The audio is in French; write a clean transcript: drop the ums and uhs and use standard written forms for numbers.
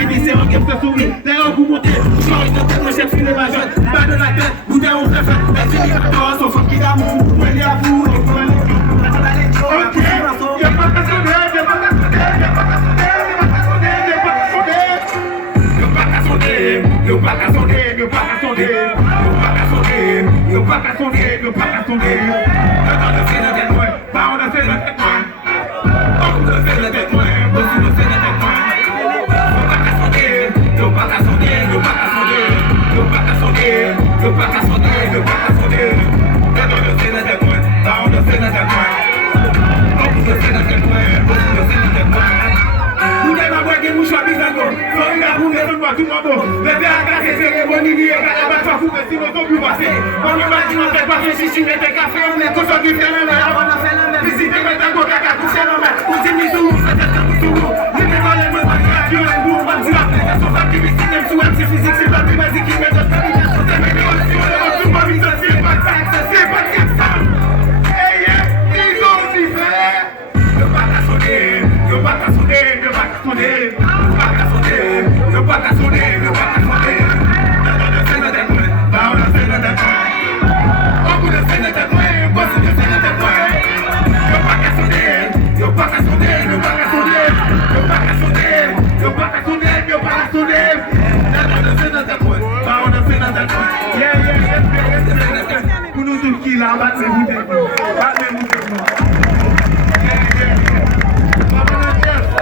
finissez en game de souris. D'ailleurs, vous montez, change de tête, mon chef, sur les majeurs. Pas de la tête, vous devez vous faire faire. La série de corps, son femme qui d'amour. Où elle est à vous, ok, y'a pas qu'à sonner, y'a pas qu'à sonner, y'a pas qu'à sonner, y'a pas qu'à sonner, y'a pas qu'à sonner. Y'a pas qu'à sonner, y'a pas qu'à sonner, y'a pas qu'à sonner, y'a pas qu'à sonner, y'a pas qu'à sonner, y'a pas qu'à sonner. Dans le fait de tête, ouais, pas on a fait de tête, ouais. On a fait de tête, ouais, aussi on a fait de tête, ouais. Y'a pas qu'à sonner, y'a pas qu'à sonner, y'a pas qu'à sonner, y'a pas qu'à sonner, y'a pas qu'à sonner, y'a pas qu'à sonner. Dans le fait de tête, ouais, pas on a fait de tête, ouais. On a fait de tête, ouais, aussi on a fait de tête, ouais. Vous devez avoir des mouchoirs bizarres, sans une aboue, mais tout le monde. Bébé à casser, c'est les bonnes idées, à battre sa fou, mais sinon, on peut passer. On ne va pas faire pas de chichi, mais des cafés, on est conscient du fait, on a fait la même. Visitez mes tangos, caca, coucher dans ma. On dit misou, c'est un misou. Les dévoilés, moi, je suis à Dieu, un bourg, on dit l'application, ça qui visite, même sous MC physique, c'est pas plus basique, qui met notre communication, c'est mes négocions, on est tout pas mis, c'est pas de ça, c'est pas de ça. Hey, ils ont aussi fait. Y'a pas qu'à sonner, y'a pas qu'à sonner, y'a pas qu'à sonner, y'a pas qu'à sonner, y'a pas qu'à sonner, y'a pas qu'à sonner. On a fait notre tête, bah on a fait notre tête. On a fait notre tête, boss on a fait notre tête. Y'a pas qu'à sonner, y'a pas qu'à sonner, y'a pas qu'à sonner, y'a pas qu'à sonner, y'a pas qu'à sonner, y'a pas qu'à sonner. On a fait notre tête, bah on a fait notre tête. Yeah, pour nous tous qui là, on va te